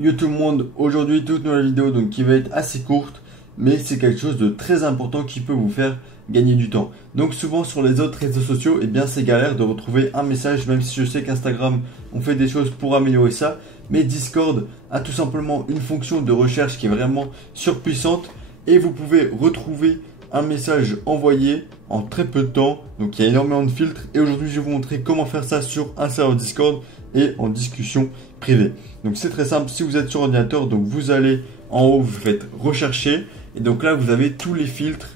Yo tout le monde, aujourd'hui toute nouvelle vidéo donc qui va être assez courte, mais c'est quelque chose de très important qui peut vous faire gagner du temps. Donc souvent sur les autres réseaux sociaux, eh bien c'est galère de retrouver un message, même si je sais qu'Instagram on fait des choses pour améliorer ça, mais Discord a tout simplement une fonction de recherche qui est vraiment surpuissante et vous pouvez retrouver un message envoyé en très peu de temps. Donc il y a énormément de filtres et aujourd'hui je vais vous montrer comment faire ça sur un serveur Discord et en discussion privée. Donc c'est très simple, si vous êtes sur ordinateur, donc vous allez en haut, vous faites rechercher et donc là vous avez tous les filtres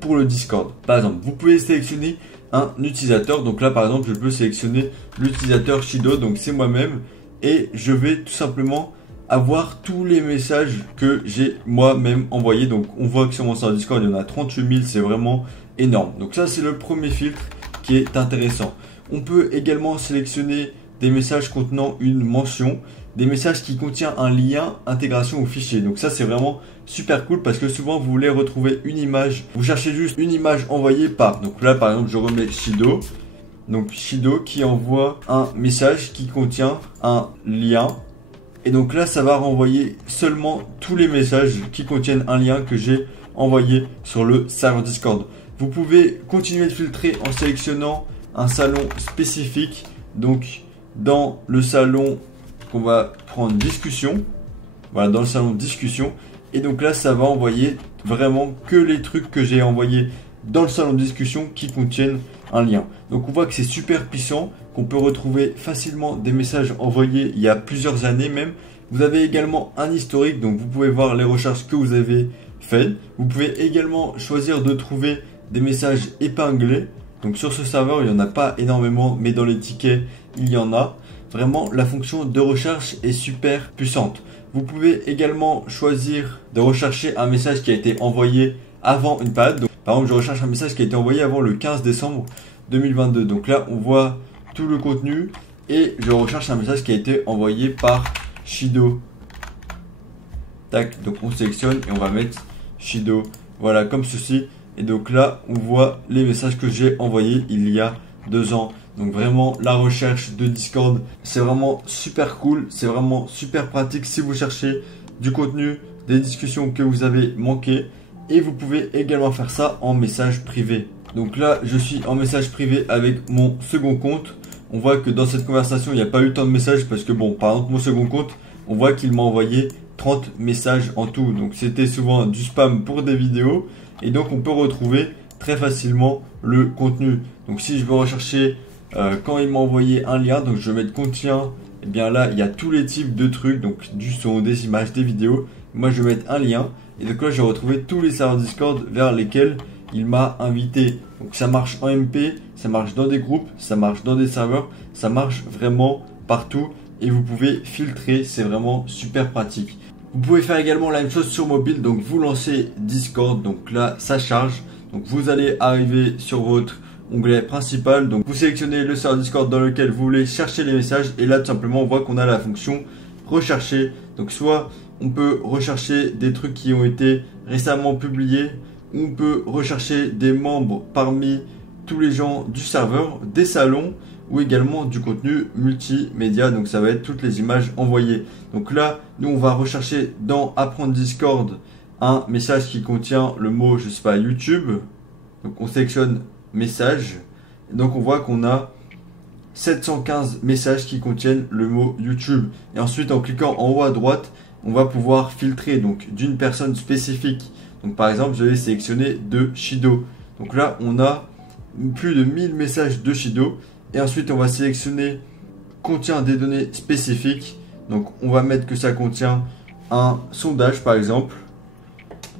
pour le Discord. Par exemple, vous pouvez sélectionner un utilisateur. Donc là par exemple, je peux sélectionner l'utilisateur Shido, donc c'est moi-même et je vais tout simplement avoir tous les messages que j'ai moi-même envoyés. Donc on voit que sur mon serveur Discord, il y en a 38 000, c'est vraiment énorme. Donc ça c'est le premier filtre qui est intéressant. On peut également sélectionner des messages contenant une mention, des messages qui contiennent un lien, intégration au fichier. Donc ça c'est vraiment super cool parce que souvent vous voulez retrouver une image, vous cherchez juste une image envoyée par. Donc là par exemple je remets Shido. Donc Shido qui envoie un message qui contient un lien. Et donc là, ça va renvoyer seulement tous les messages qui contiennent un lien que j'ai envoyé sur le serveur Discord. Vous pouvez continuer de filtrer en sélectionnant un salon spécifique. Donc dans le salon qu'on va prendre discussion. Voilà, dans le salon discussion. Et donc là, ça va envoyer vraiment que les trucs que j'ai envoyés dans le salon de discussion qui contiennent un lien. Donc on voit que c'est super puissant, qu'on peut retrouver facilement des messages envoyés il y a plusieurs années même. Vous avez également un historique, donc vous pouvez voir les recherches que vous avez faites. Vous pouvez également choisir de trouver des messages épinglés. Donc sur ce serveur, il n'y en a pas énormément, mais dans les tickets, il y en a. Vraiment, la fonction de recherche est super puissante. Vous pouvez également choisir de rechercher un message qui a été envoyé avant une période. Donc, par exemple, je recherche un message qui a été envoyé avant le 15 décembre 2022. Donc là, on voit tout le contenu et je recherche un message qui a été envoyé par Shido. Tac, donc on sélectionne et on va mettre Shido. Voilà, comme ceci. Et donc là, on voit les messages que j'ai envoyés il y a 2 ans. Donc vraiment, la recherche de Discord, c'est vraiment super cool. C'est vraiment super pratique si vous cherchez du contenu, des discussions que vous avez manquées. Et vous pouvez également faire ça en message privé. Donc là, je suis en message privé avec mon second compte. On voit que dans cette conversation, il n'y a pas eu tant de messages parce que bon, par exemple, mon second compte, on voit qu'il m'a envoyé 30 messages en tout. Donc c'était souvent du spam pour des vidéos. Et donc on peut retrouver très facilement le contenu. Donc si je veux rechercher quand il m'a envoyé un lien, donc je vais mettre contient, et bien là, il y a tous les types de trucs, donc du son, des images, des vidéos. Moi, je vais mettre un lien. Et donc là, j'ai retrouvé tous les serveurs Discord vers lesquels il m'a invité. Donc ça marche en MP, ça marche dans des groupes, ça marche dans des serveurs, ça marche vraiment partout. Et vous pouvez filtrer, c'est vraiment super pratique. Vous pouvez faire également la même chose sur mobile. Donc vous lancez Discord, donc là ça charge. Donc vous allez arriver sur votre onglet principal. Donc vous sélectionnez le serveur Discord dans lequel vous voulez chercher les messages. Et là tout simplement on voit qu'on a la fonction rechercher. Donc soit on peut rechercher des trucs qui ont été récemment publiés. On peut rechercher des membres parmi tous les gens du serveur, des salons ou également du contenu multimédia. Donc ça va être toutes les images envoyées. Donc là, nous on va rechercher dans Apprendre Discord un message qui contient le mot, je sais pas, YouTube. Donc on sélectionne message. Et donc on voit qu'on a 715 messages qui contiennent le mot YouTube. Et ensuite en cliquant en haut à droite, on va pouvoir filtrer donc d'une personne spécifique. Donc par exemple, je vais sélectionner de Shido. Donc là, on a plus de 1000 messages de Shido. Et ensuite, on va sélectionner contient des données spécifiques. Donc on va mettre que ça contient un sondage par exemple.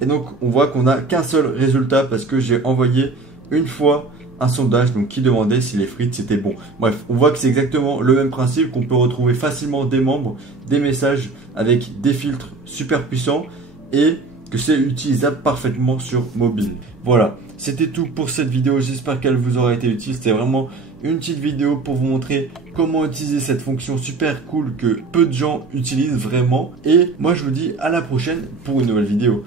Et donc on voit qu'on n'a qu'un seul résultat parce que j'ai envoyé une fois un sondage donc qui demandait si les frites c'était bon. Bref, on voit que c'est exactement le même principe, qu'on peut retrouver facilement des membres, des messages avec des filtres super puissants et que c'est utilisable parfaitement sur mobile. Voilà, c'était tout pour cette vidéo, j'espère qu'elle vous aura été utile. C'était vraiment une petite vidéo pour vous montrer comment utiliser cette fonction super cool que peu de gens utilisent vraiment. Et moi je vous dis à la prochaine pour une nouvelle vidéo.